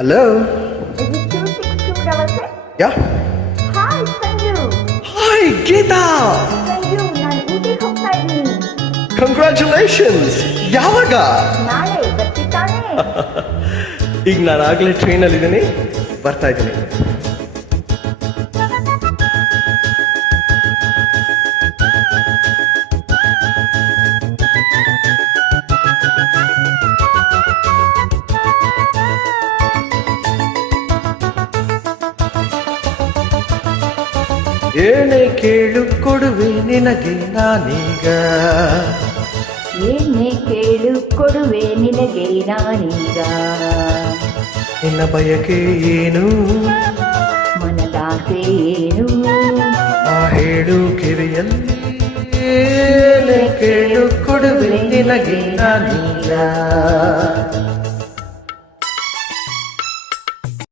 Hello? Is it 26266? Yeah? Hi, Sanju. Hi, Geeta! Sanju ನಾನು ಊಟಿಗೆ ಹೋಗ್ತಾ ಇದ್ದೀನಿ. Congratulations! ಯಾವಾಗ? ನಾಳೆ ಬರ್ತಿದ್ದಾನೆ. ಈಗ ನಾನು ಆಗಲೇ ಟ್ರೈನಲ್ಲಿದ್ದೀನಿ, ಬರ್ತಾ ಇದ್ದೀನಿ. ಏನೇ ಕೇಳು ಕೊಡುವೆ ನಿನಗೆ ನಾನೀಗ, ಏನೇ ಕೇಳು ಕೊಡುವೆ ನಿನಗೆ ನಾನೀಗ. ನಿನ್ನ ಬಯಕೆ ಏನು, ಮನದಾಸೆ ಏನು, ಆ ಹೇಳು ಕಿವಿಯಲ್ಲಿ. ಏನೇ ಕೇಳು ಕೊಡುವೆ ನಿನಗೆ ನಾನೀಗ.